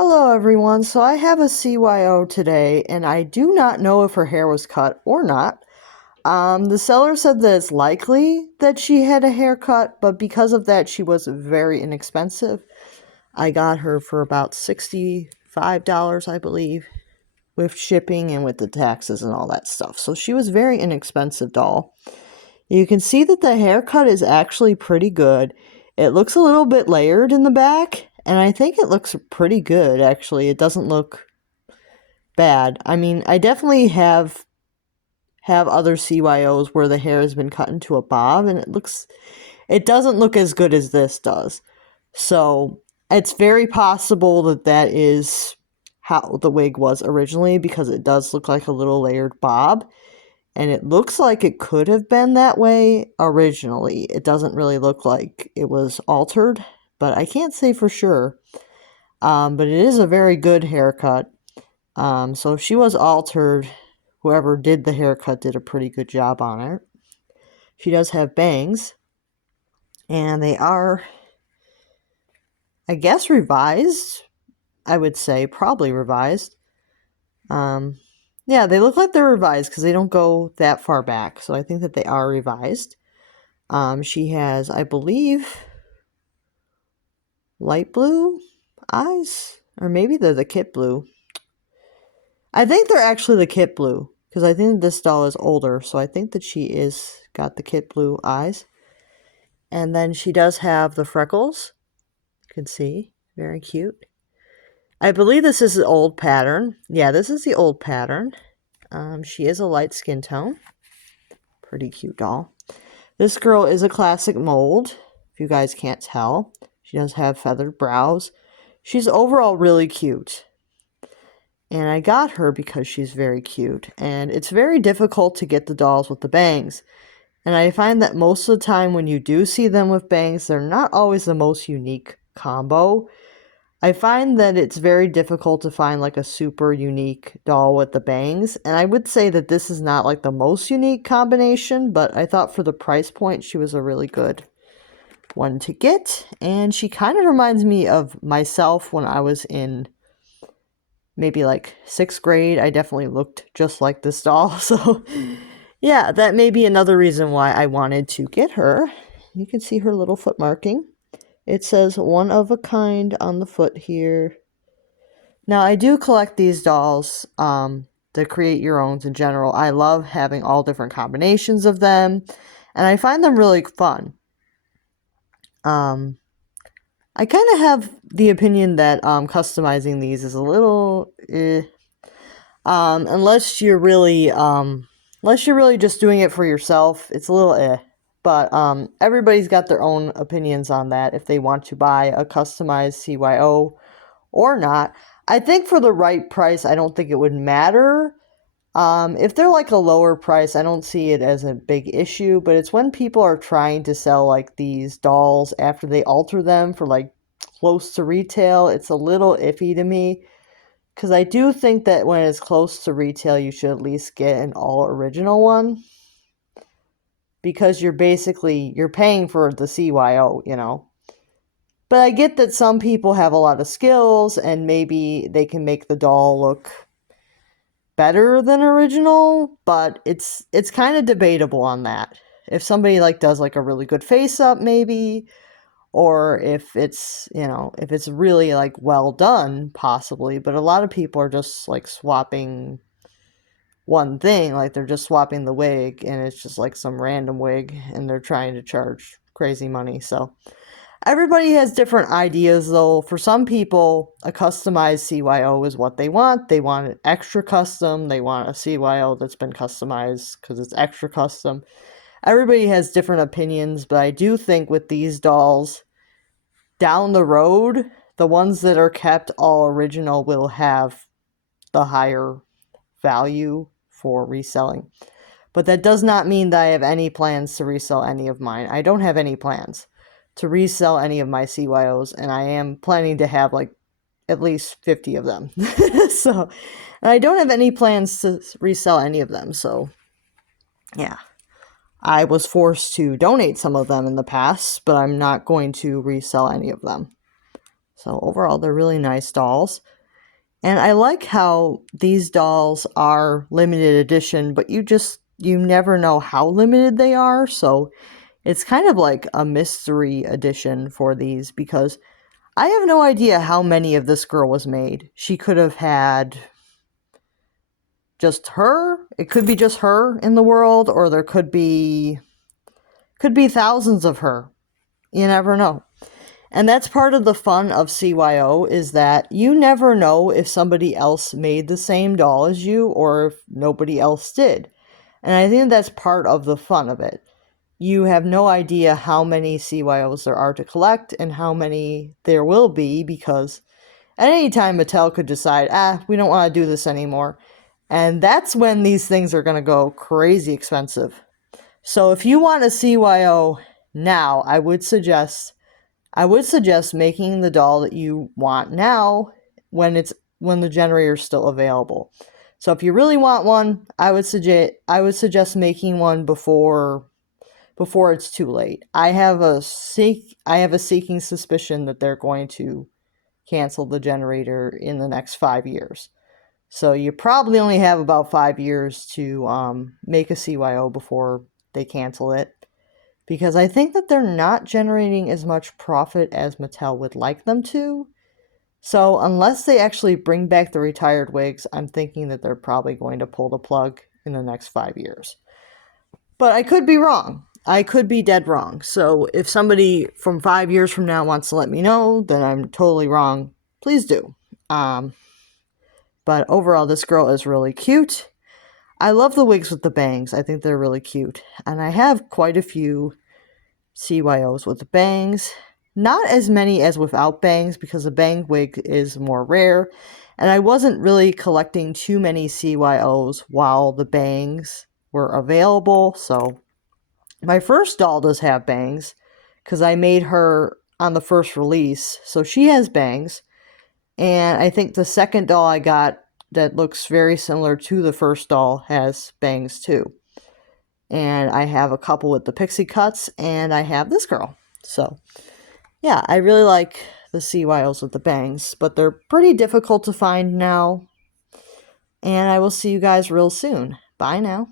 Hello everyone, so I have a CYO today and I do not know if her hair was cut or not. The seller said that it's likely that she had a haircut, but because of that she was very inexpensive. I got her for about $65, I believe, with shipping and with the taxes and all that stuff. So she was very inexpensive doll. You can see that the haircut is actually pretty good. It looks a little bit layered in the back, and I think it looks pretty good, actually. It doesn't look bad. I mean, I definitely have other CYOs where the hair has been cut into a bob, and it doesn't look as good as this does. So, it's very possible that that is how the wig was originally, because it does look like a little layered bob. And it looks like it could have been that way originally. It doesn't really look like it was altered, but I can't say for sure. But it is a very good haircut. So if she was altered, whoever did the haircut did a pretty good job on it. She does have bangs, and they are, I guess, revised. I would say probably revised. Yeah, they look like they're revised because they don't go that far back. So I think that they are revised. She has, I believe, light blue eyes. Or maybe they're the kit blue. I think they're actually the kit blue, because I think this doll is older. So I think that she is got the kit blue eyes. And then she does have the freckles. You can see. Very cute. I believe this is the old pattern. Yeah, this is the old pattern. She is a light skin tone. Pretty cute doll. This girl is a classic mold, if you guys can't tell. She does have feathered brows. She's overall really cute. And I got her because she's very cute. And it's very difficult to get the dolls with the bangs. And I find that most of the time when you do see them with bangs, they're not always the most unique combo. I find that it's very difficult to find like a super unique doll with the bangs, and I would say that this is not like the most unique combination, but I thought for the price point she was a really good one to get. And she kind of reminds me of myself when I was in maybe like 6th grade. I definitely looked just like this doll, so yeah, that may be another reason why I wanted to get her. You can see her little foot marking. It says one of a kind on the foot here. Now, I do collect these dolls to create your owns in general. I love having all different combinations of them, and I find them really fun. I kind of have the opinion that customizing these is a little unless you're really just doing it for yourself, it's a little But everybody's got their own opinions on that, if they want to buy a customized CYO or not. I think for the right price, I don't think it would matter. If they're like a lower price, I don't see it as a big issue, but it's when people are trying to sell like these dolls after they alter them for like close to retail, it's a little iffy to me. Because I do think that when it's close to retail, you should at least get an all original one. Because you're paying for the CYO, you know. But I get that some people have a lot of skills and maybe they can make the doll look better than original, but it's kind of debatable on that. If somebody like does like a really good face up maybe, or if it's, if it's really like well done possibly, but a lot of people are just like swapping one thing, like they're just swapping the wig and it's just like some random wig and they're trying to charge crazy money. So everybody has different ideas though. For some people, a customized CYO is what they want. They want it extra custom. They want a CYO that's been customized because it's extra custom. Everybody has different opinions, but I do think with these dolls, down the road, the ones that are kept all original will have the higher value for reselling. But that does not mean that I have any plans to resell any of mine. I don't have any plans to resell any of my CYOs, and I am planning to have like at least 50 of them. So, and I don't have any plans to resell any of them, so yeah. I was forced to donate some of them in the past, but I'm not going to resell any of them. So overall, they're really nice dolls. And I like how these dolls are limited edition, but you never know how limited they are. So it's kind of like a mystery edition for these, because I have no idea how many of this girl was made. She could have had just her. It could be just her in the world, or there could be thousands of her. You never know. And that's part of the fun of CYO, is that you never know if somebody else made the same doll as you or if nobody else did. And I think that's part of the fun of it. You have no idea how many CYOs there are to collect and how many there will be, because at any time Mattel could decide, we don't want to do this anymore. And that's when these things are going to go crazy expensive. So if you want a CYO now, I would suggest making the doll that you want now when the generator is still available. So if you really want one, I would suggest making one before it's too late. I have a seeking suspicion that they're going to cancel the generator in the next 5 years. So you probably only have about 5 years to make a CYO before they cancel it, because I think that they're not generating as much profit as Mattel would like them to. So unless they actually bring back the retired wigs, I'm thinking that they're probably going to pull the plug in the next 5 years. But I could be wrong. I could be dead wrong. So if somebody from 5 years from now wants to let me know that I'm totally wrong, please do. But overall, this girl is really cute. I love the wigs with the bangs. I think they're really cute. And I have quite a few CYOs with the bangs. Not as many as without bangs, because a bang wig is more rare. And I wasn't really collecting too many CYOs while the bangs were available. So my first doll does have bangs, because I made her on the first release. So she has bangs. And I think the second doll I got that looks very similar to the first doll has bangs too. And I have a couple with the pixie cuts, and I have this girl. So, yeah, I really like the CYOs with the bangs, but they're pretty difficult to find now. And I will see you guys real soon. Bye now.